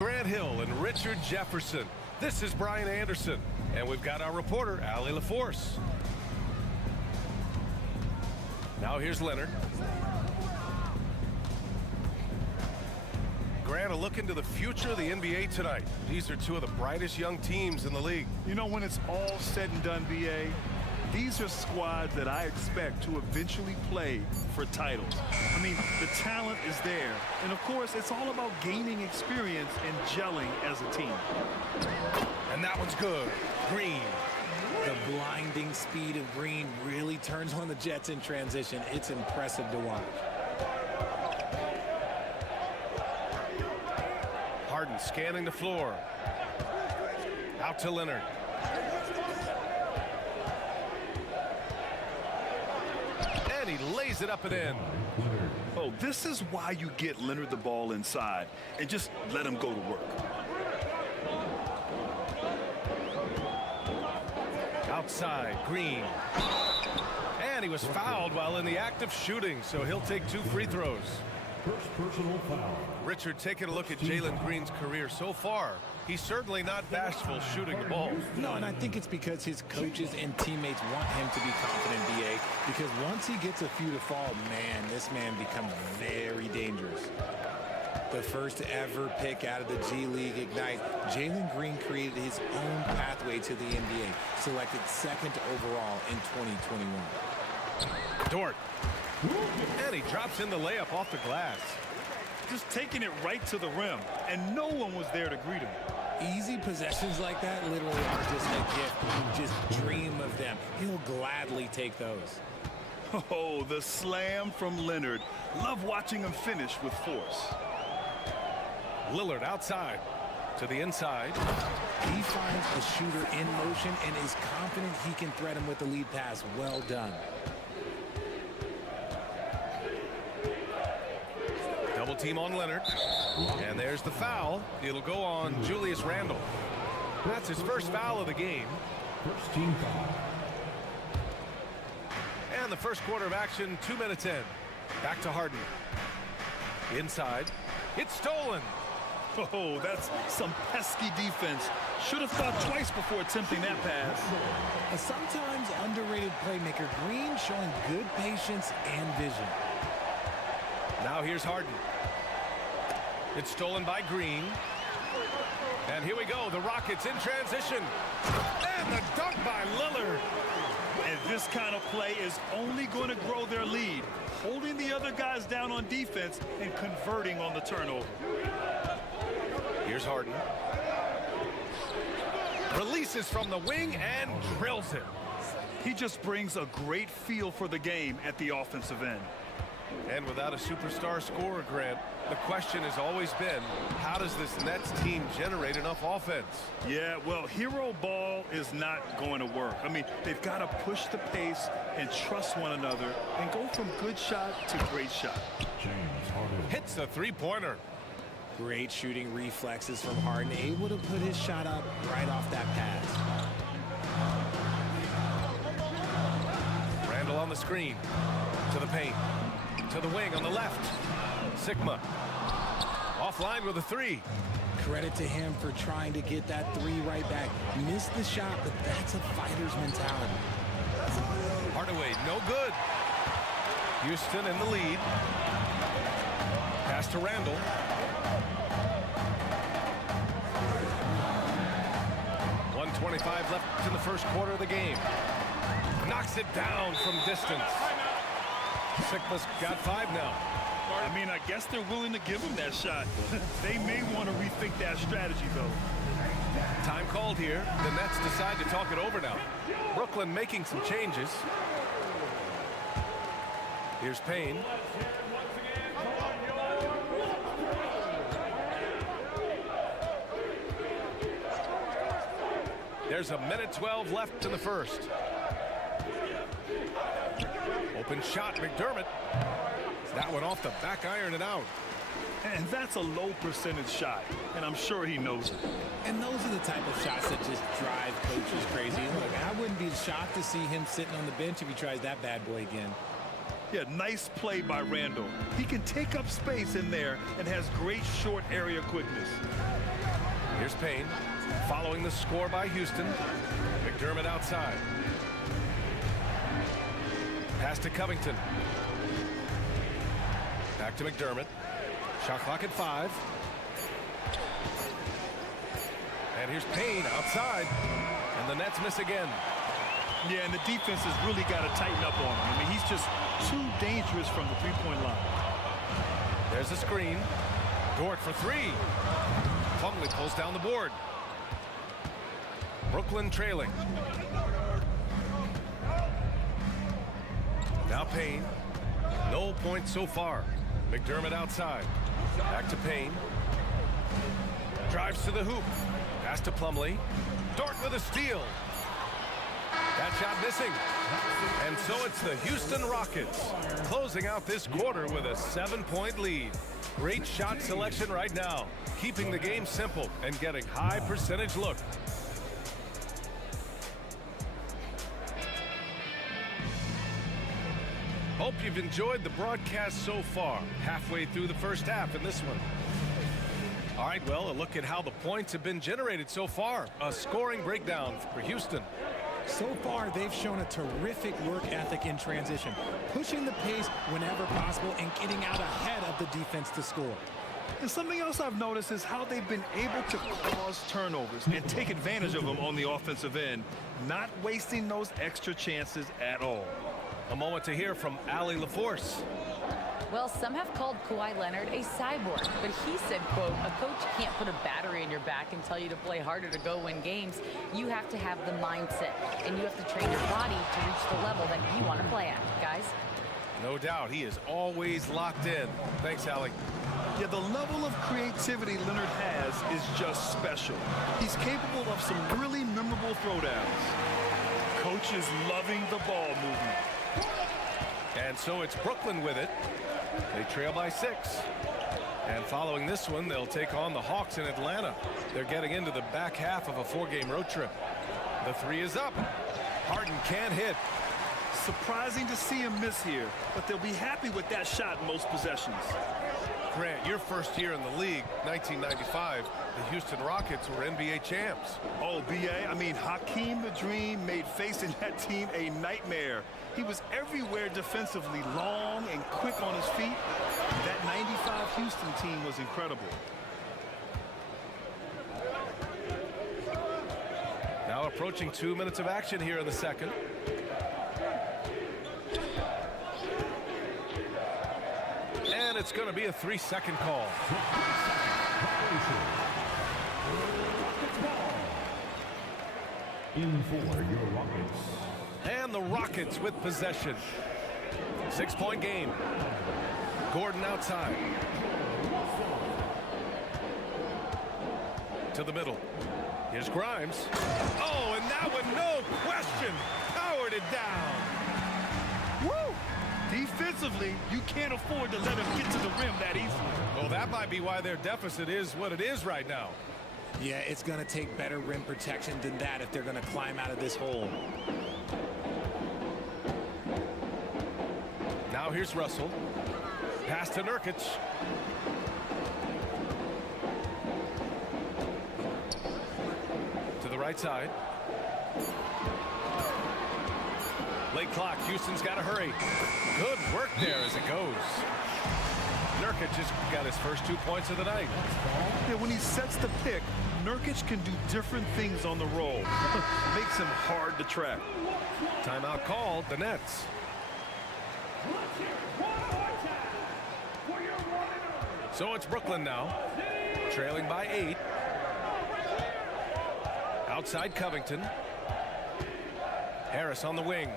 Grant Hill and Richard Jefferson. This is Brian Anderson, and we've got our reporter, Allie LaForce. Now here's Leonard. Grant, a look into the future of the NBA tonight. These are two of the brightest young teams in the league. You know, when it's all said and done, BA, these are squads that I expect to eventually play for titles. I mean, the talent is there. And, of course, it's all about gaining experience and gelling as a team. And that one's good. Green. The blinding speed of Green really turns on the Jets in transition. It's impressive to watch. Harden scanning the floor. Out to Leonard. And he lays it up and in. Oh, this is why you get Leonard the ball inside and just let him go to work. Outside, Green. And he was fouled while in the act of shooting, so he'll take 2 free throws. First personal foul. Richard, taking a look at Jalen Green's career so far, he's certainly not bashful shooting the ball. No, and I think it's because his coaches and teammates want him to be confident, BA, because once he gets a few to fall, man, this man becomes very dangerous. The first ever pick out of the G League Ignite, Jalen Green created his own pathway to the NBA, selected 2nd overall in 2021. Dort. And he drops in the layup off the glass. Just taking it right to the rim, and no one was there to greet him. Easy possessions like that literally are just a gift. Just dream of them. He'll gladly take those. Oh, the slam from Leonard. Love watching him finish with force. Lillard outside to the inside. He finds a shooter in motion and is confident he can thread him with the lead pass. Well done. Double team on Leonard. And there's the foul. It'll go on Julius Randle. That's his first foul of the game. First team foul. And the first quarter of action, 2 minutes in. Back to Harden. Inside. It's stolen. Oh, that's some pesky defense. Should have thought twice before attempting that pass. A sometimes underrated playmaker, Green showing good patience and vision. Now here's Harden. It's stolen by Green. And here we go, the Rockets in transition. And the dunk by Lillard. And this kind of play is only going to grow their lead, holding the other guys down on defense and converting on the turnover. Here's Harden. Releases from the wing and drills it. He just brings a great feel for the game at the offensive end. And without a superstar scorer, Grant, the question has always been, how does this Nets team generate enough offense? Yeah, well, hero ball is not going to work. I mean, they've got to push the pace and trust one another and go from good shot to great shot. James Harden. Hits the three-pointer. Great shooting reflexes from Harden, able to put his shot up right off that pass. Randle on the screen. To the paint. To the wing on the left. Sigma. Offline with a 3. Credit to him for trying to get that 3 right back. Missed the shot, but that's a fighter's mentality. Hardaway, no good. Houston in the lead. Pass to Randle. .125 left in the first quarter of the game. Knocks it down from distance. Sigma's got 5 now. I mean, I guess they're willing to give him that shot. They may want to rethink that strategy, though. Time called here. The Nets decide to talk it over now. Brooklyn making some changes. Here's Payne. There's a minute 12 left in the first. Open shot, McDermott. That one off the back iron and out. And that's a low percentage shot, and I'm sure he knows it. And those are the type of shots that just drive coaches crazy. Look, I wouldn't be shocked to see him sitting on the bench if he tries that bad boy again. Yeah, nice play by Randle. He can take up space in there and has great short area quickness. Here's Payne, following the score by Houston. McDermott outside. Pass to Covington. Back to McDermott. Shot clock at 5. And here's Payne outside. And the Nets miss again. Yeah, and the defense has really got to tighten up on him. I mean, he's just too dangerous from the three-point line. There's a screen. Dort for 3. Plumlee pulls down the board. Brooklyn trailing. Now Payne. No points so far. McDermott outside. Back to Payne. Drives to the hoop. Pass to Plumlee. Dort with a steal. That shot missing. And so it's the Houston Rockets closing out this quarter with a 7-point lead. Great shot selection right now, keeping the game simple and getting high percentage look. Hope you've enjoyed the broadcast so far. Halfway through the first half in this one. All right, well, a look at how the points have been generated so far. A scoring breakdown for Houston. So far, they've shown a terrific work ethic in transition, pushing the pace whenever possible and getting out ahead of the defense to score. And something else I've noticed is how they've been able to cause turnovers and take advantage of them on the offensive end, not wasting those extra chances at all. A moment to hear from Allie LaForce. Well, some have called Kawhi Leonard a cyborg, but he said, quote, a coach can't put a battery in your back and tell you to play harder to go win games. You have to have the mindset, and you have to train your body to reach the level that you want to play at, guys. No doubt, he is always locked in. Thanks, Allie. Yeah, the level of creativity Leonard has is just special. He's capable of some really memorable throwdowns. Coach is loving the ball movement. And so it's Brooklyn with it. They trail by 6. And following this one, they'll take on the Hawks in Atlanta. They're getting into the back half of a 4-game road trip. The 3 is up. Harden can't hit. Surprising to see him miss here, but they'll be happy with that shot most possessions. Grant, your first year in the league, 1995, the Houston Rockets were NBA champs. Oh, B.A., I mean, Hakeem the Dream made facing that team a nightmare. He was everywhere defensively, long and quick on his feet. That 95 Houston team was incredible. Now approaching 2 minutes of action here in the second. And it's going to be a 3-second call. In for your Rockets. And the Rockets with possession. 6-point game. Gordon outside. To the middle. Here's Grimes. Oh, and that one, no question, powered it down. Woo! Defensively, you can't afford to let him get to the rim that easily. Well, that might be why their deficit is what it is right now. Yeah, it's going to take better rim protection than that if they're going to climb out of this hole. Now here's Russell. Pass to Nurkic. To the right side. Late clock. Houston's got to hurry. Good work there as it goes. Nurkic just got his first 2 points of the night. Yeah, when he sets the pick, Nurkic can do different things on the roll. Makes him hard to track. Timeout called, the Nets. So it's Brooklyn now, trailing by 8. Outside Covington. Harris on the wing.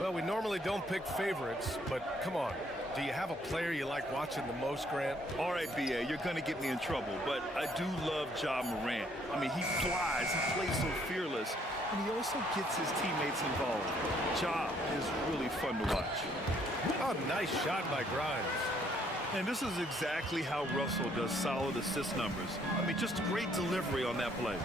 Well, we normally don't pick favorites, but come on. Do you have a player you like watching the most, Grant? All right, B.A., you're going to get me in trouble, but I do love Ja Morant. I mean, he flies, he plays so fearless, and he also gets his teammates involved. Ja is really fun to watch. Oh, nice shot by Grimes. And this is exactly how Russell does solid assist numbers. I mean, just great delivery on that play.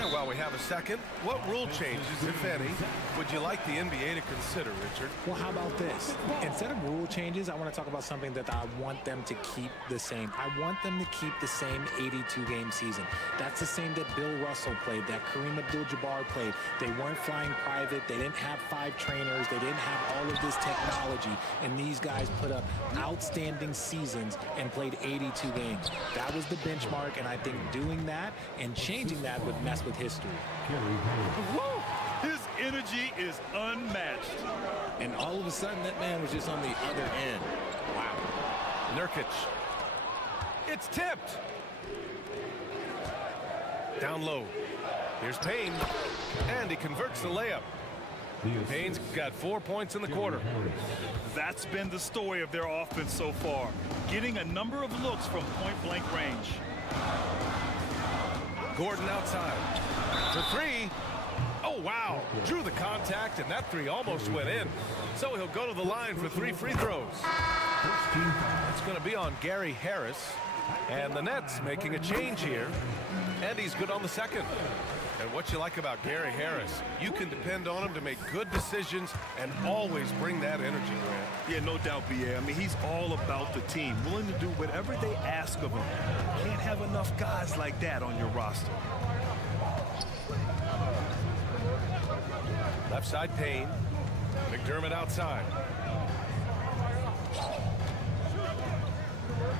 And while we have a a second. What rule changes, if any, would you like the NBA to consider, Richard? Well, how about this? Instead of rule changes, I want to talk about something that I want them to keep the same. I want them to keep the same 82-game season. That's the same that Bill Russell played, that Kareem Abdul-Jabbar played. They weren't flying private. They didn't have 5 trainers. They didn't have all of this technology. And these guys put up outstanding seasons and played 82 games. That was the benchmark, and I think doing that and changing that would mess with history. Woo! His energy is unmatched. And all of a sudden, that man was just on the other end. Wow. Nurkic. It's tipped. Down low. Here's Payne. And he converts the layup. Payne's got 4 points in the quarter. That's been the story of their offense so far. Getting a number of looks from point-blank range. Gordon outside. For 3. Oh, wow. Drew the contact, and that 3 almost went in. So he'll go to the line for 3 free throws. It's going to be on Gary Harris. And the Nets making a change here. And he's good on the second. And what you like about Gary Harris, you can depend on him to make good decisions and always bring that energy, Grant. Yeah, no doubt, B.A. I mean, he's all about the team, willing to do whatever they ask of him. Can't have enough guys like that on your roster. Left side, Payne. McDermott outside.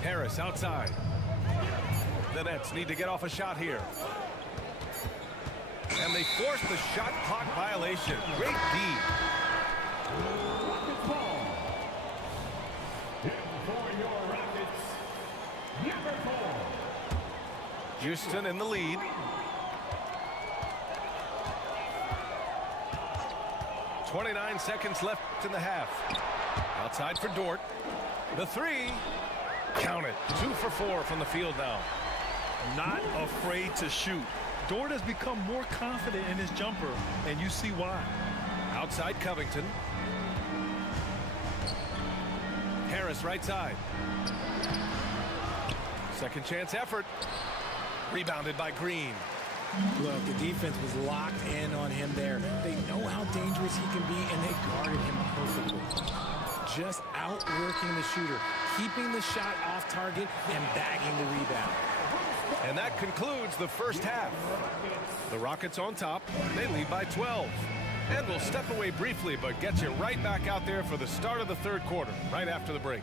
Harris outside. The Nets need to get off a shot here. And they force the shot clock violation. Great D. Houston in the lead. .29 seconds left in the half. Outside for Dort. The 3. Count it. 2 for 4 from the field now. Not afraid to shoot. Dort has become more confident in his jumper, and you see why. Outside Covington. Harris right side. Second chance effort. Rebounded by Green. Look, the defense was locked in on him there. They know how dangerous he can be, and they guarded him perfectly. Just outworking the shooter, keeping the shot off target, and bagging the rebound. And that concludes the first half. The Rockets on top. They lead by 12. And we'll step away briefly, but get you right back out there for the start of the third quarter, right after the break.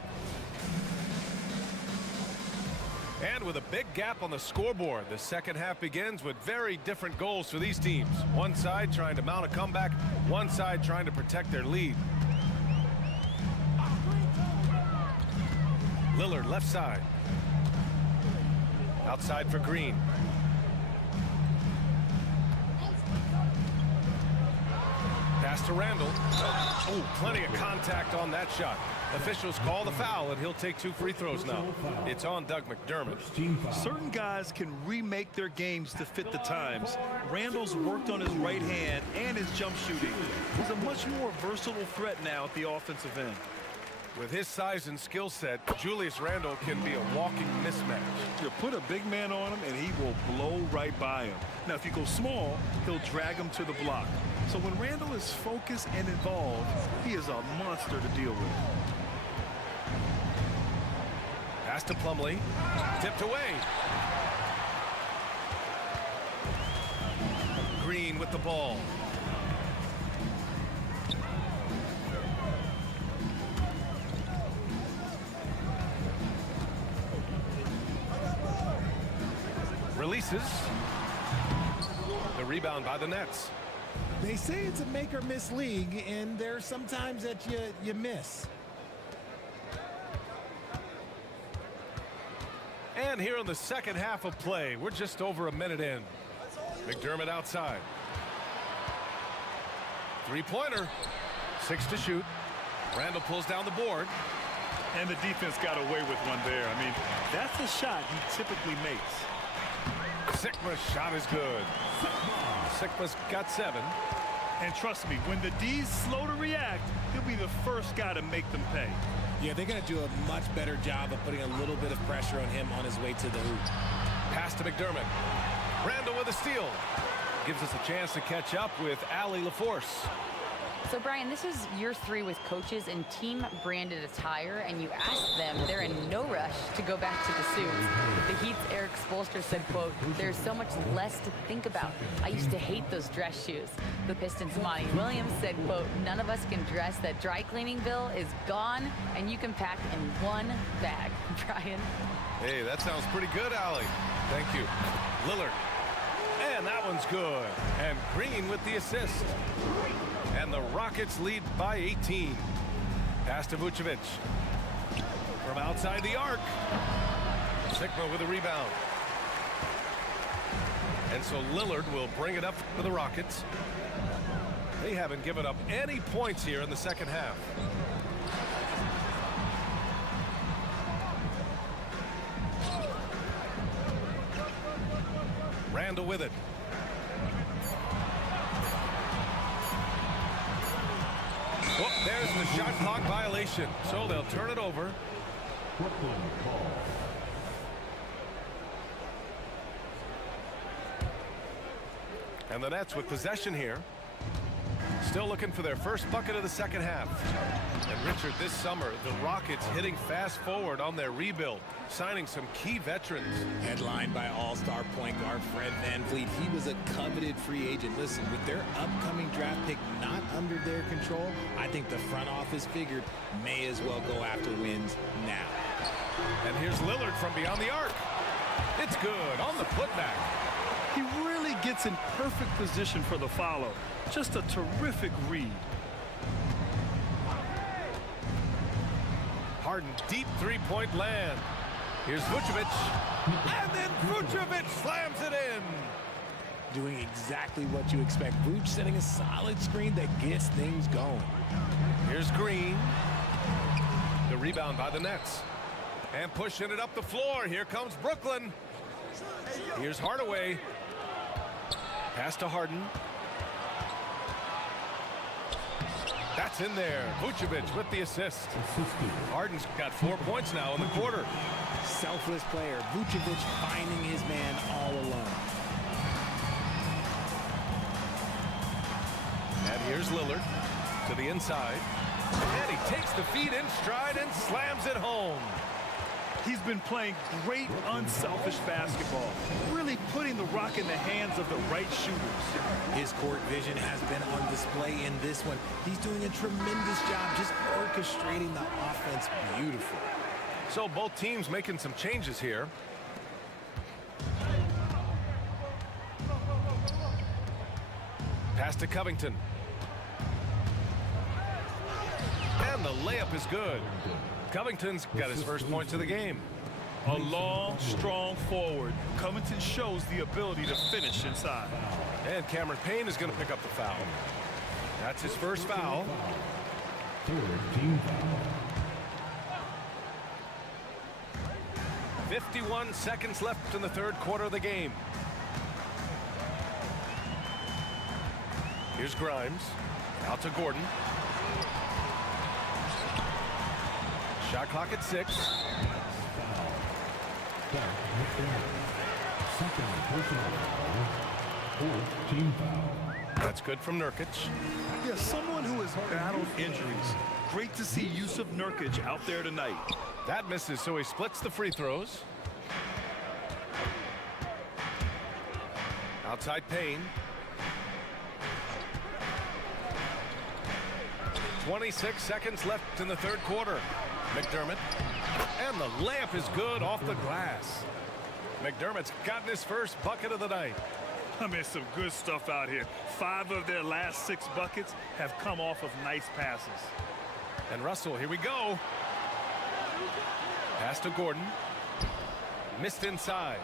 And with a big gap on the scoreboard, the second half begins with very different goals for these teams. One side trying to mount a comeback, one side trying to protect their lead. Lillard left side. Outside for Green. Pass to Randall. Oh, plenty of contact on that shot. Officials call the foul, and he'll take 2 free throws now. It's on Doug McDermott. Certain guys can remake their games to fit the times. Randall's worked on his right hand and his jump shooting. He's a much more versatile threat now at the offensive end. With his size and skill set, Julius Randle can be a walking mismatch. You put a big man on him, and he will blow right by him. Now, if you go small, he'll drag him to the block. So when Randall is focused and involved, he is a monster to deal with. Pass to Plumlee. Tipped away. Green with the ball. Releases. The rebound by the Nets. They say it's a make or miss league, and there's sometimes that you miss. And here in the second half of play, we're just over a minute in. McDermott outside. Three-pointer. 6 to shoot. Randall pulls down the board. And the defense got away with one there. I mean, that's a shot he typically makes. Sigma's shot is good. Sigma's got 7. And trust me, when the D's slow to react, he'll be the first guy to make them pay. Yeah, they're going to do a much better job of putting a little bit of pressure on him on his way to the hoop. Pass to McDermott. Randall with a steal. gives us a chance to catch up with Allie LaForce. So, Brian, this is year 3 with coaches in team-branded attire, and you ask them, they're in no rush to go back to the suits. The Heat's Eric Spoelstra said, quote, "There's so much less to think about. I used to hate those dress shoes." The Pistons' Monty Williams said, quote, "None of us can dress. That dry cleaning bill is gone, and you can pack in one bag." Brian? Hey, that sounds pretty good, Allie. Thank you. Lillard. And that one's good. And Green with the assist. And the Rockets lead by 18. Pass to Vucevic. From outside the arc. Sigma with a rebound. And so Lillard will bring it up for the Rockets. They haven't given up any points here in the second half. Randall with it. Oh, there's the shot clock violation. So they'll turn it over. Brooklyn call. And the Nets with possession here. Still looking for their first bucket of the second half. And Richard, this summer, the Rockets hitting fast forward on their rebuild, signing some key veterans. Headlined by all-star point guard Fred VanVleet. He was a coveted free agent. Listen, with their upcoming draft pick not under their control, I think the front office figured may as well go after wins now. And here's Lillard from beyond the arc. It's good on the putback. He really gets in perfect position for the follow. Just a terrific read. Harden, deep three-point land. Here's Vucevic. And then Vucevic slams it in. Doing exactly what you expect. Vuce setting a solid screen that gets things going. Here's Green. The rebound by the Nets. And pushing it up the floor. Here comes Brooklyn. Here's Hardaway. Pass to Harden. That's in there. Vucevic with the assist. Harden's got 4 points now in the quarter. Selfless player. Vucevic finding his man all alone. And here's Lillard to the inside. And he takes the feed in stride and slams it home. He's been playing great, unselfish basketball, really putting the rock in the hands of the right shooters. His court vision has been on display in this one. He's doing a tremendous job just orchestrating the offense beautifully. So both teams making some changes here. Pass to Covington. And the layup is good. Covington's got his first points of the game. A long, strong forward. Covington shows the ability to finish inside. And Cameron Payne is going to pick up the foul. That's his first foul. Third team foul. 51 seconds left in the third quarter of the game. Here's Grimes. Out to Gordon. Shot clock at 6. Second personal foul. Fourth team foul. That's good from Nurkic. Yeah, someone who has battled injuries. Great to see Yusuf Nurkic out there tonight. That misses, so he splits the free throws. Outside Payne. 26 seconds left in the third quarter. McDermott. And the layup is good off the glass. McDermott's gotten his first bucket of the night. I mean, some good stuff out here. 5 of their last 6 buckets have come off of nice passes. And Russell, here we go. Pass to Gordon. Missed inside.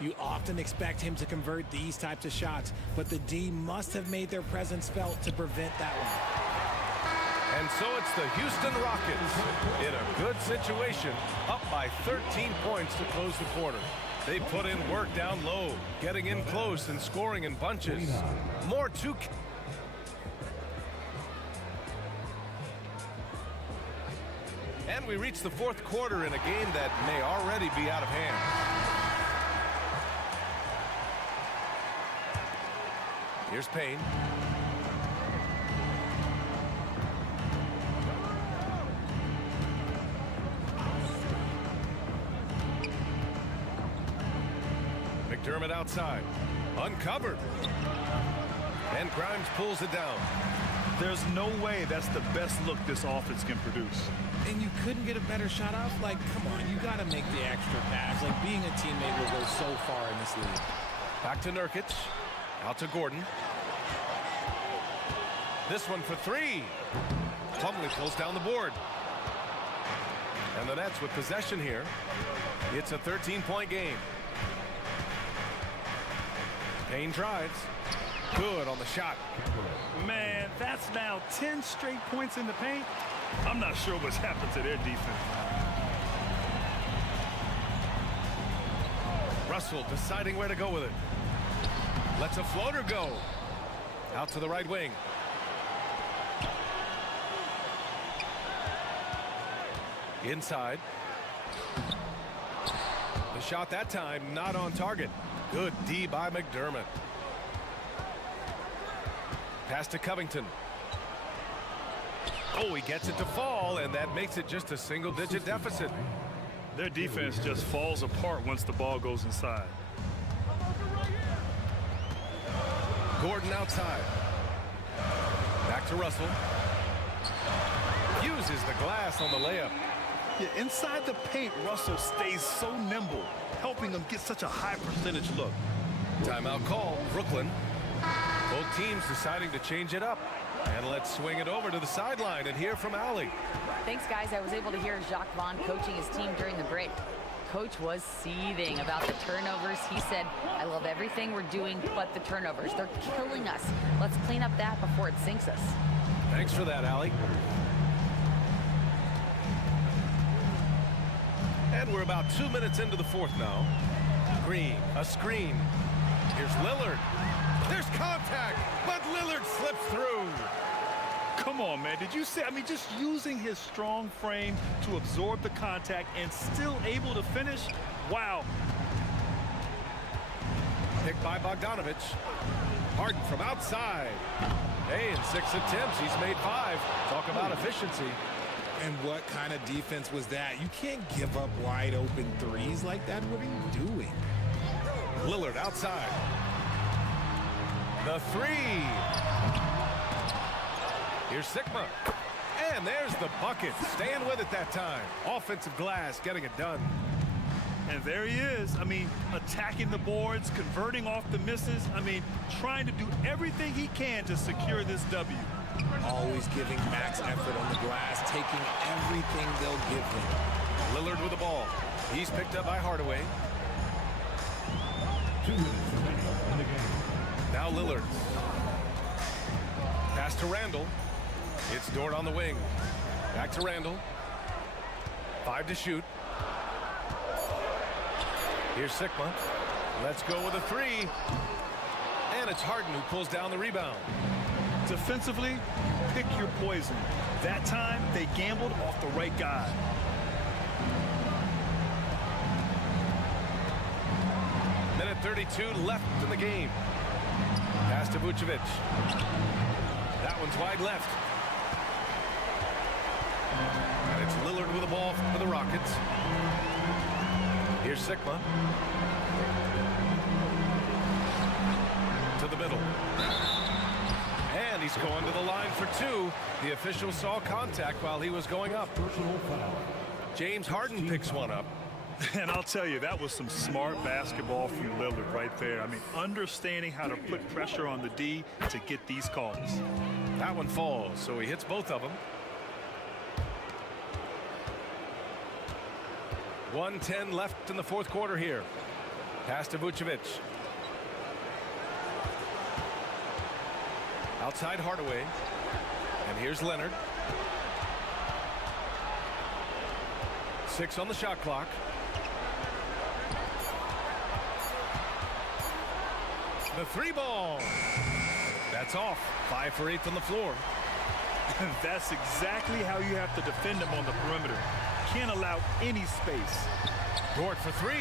You often expect him to convert these types of shots, but the D must have made their presence felt to prevent that one. And so it's the Houston Rockets in a good situation, up by 13 points to close the quarter. They put in work down low, getting in close and scoring in bunches. More to... And we reach the fourth quarter in a game that may already be out of hand. Here's Payne. McDermott outside. Uncovered. And Grimes pulls it down. There's no way that's the best look this offense can produce. And you couldn't get a better shot off? Like, come on, you got to make the extra pass. Like, being a teammate will go so far in this league. Back to Nurkic. Out to Gordon. This one for three. Plumlee pulls down the board. And the Nets with possession here. It's a 13-point game. Payne drives. Good on the shot. Man, that's now 10 straight points in the paint. I'm not sure what's happened to their defense. Russell deciding where to go with it. Lets a floater go. Out to the right wing. Inside. The shot that time not on target. Good D by McDermott. Pass to Covington. Oh, he gets it to fall, and that makes it just a single-digit deficit. Their defense just falls apart once the ball goes inside. Gordon outside. Back to Russell. Uses the glass on the layup. Yeah, inside the paint, Russell stays so nimble, helping them get such a high percentage look. Timeout call, Brooklyn. Both teams deciding to change it up. And let's swing it over to the sideline and hear from Allie. Thanks, guys. I was able to hear Jacques Vaughn coaching his team during the break. Coach was seething about the turnovers. He said, I love everything we're doing but the turnovers. They're killing us. Let's clean up that before it sinks us. Thanks for that, Allie. And we're about 2 minutes into the fourth now. Green, a screen. Here's Lillard. There's contact, but Lillard slips through. Come on, man. Did you see? I mean, just using his strong frame to absorb the contact and still able to finish. Wow. Picked by Bogdanovich. Harden from outside. Hey, in 6 attempts, he's made 5. Talk about efficiency. And what kind of defense was that? You can't give up wide open threes like that. What are you doing? Lillard outside. The three. Here's Sigma. And there's the bucket. Staying with it that time. Offensive glass getting it done. And there he is. I mean, attacking the boards, converting off the misses. I mean, trying to do everything he can to secure this W. Always giving max effort on the glass, taking everything they'll give him. Lillard with the ball. He's picked up by Hardaway. 2 minutes remaining in the game. Now Lillard. Pass to Randall. It's Dort on the wing. Back to Randall. 5 to shoot. Here's Sigma. Let's go with a 3. And it's Harden who pulls down the rebound. Defensively, pick your poison. That time, they gambled off the right guy. Minute 32 left in the game. Pass to Vucevic. That one's wide left. And it's Lillard with the ball for the Rockets. Here's Sigma. To the middle. And he's going to the line for 2. The official saw contact while he was going up. Personal foul. James Harden picks one up. And I'll tell you, that was some smart basketball from Lillard right there. I mean, understanding how to put pressure on the D to get these calls. That one falls, so he hits both of them. 1:10 left in the fourth quarter here. Pass to Vucevic. Outside Hardaway. And here's Leonard. 6 on the shot clock. The 3 ball. That's off. 5 for 8 on the floor. That's exactly how you have to defend him on the perimeter. Can't allow any space. Dort for 3.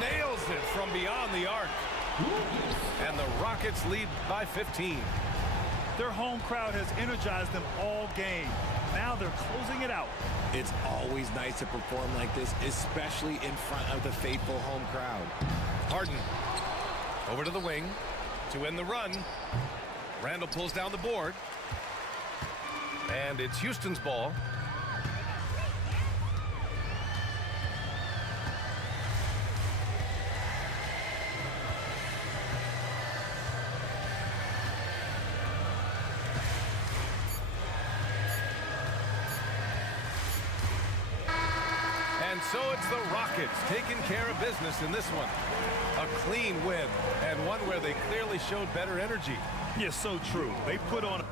Nails it from beyond the arc. And the Rockets lead by 15. Their home crowd has energized them all game. Now they're closing it out. It's always nice to perform like this, especially in front of the faithful home crowd. Harden over to the wing to end the run. Randall pulls down the board. And it's Houston's ball. And so it's the Rockets taking care of business in this one. A clean win, and one where they clearly showed better energy. Yeah, so true. They put on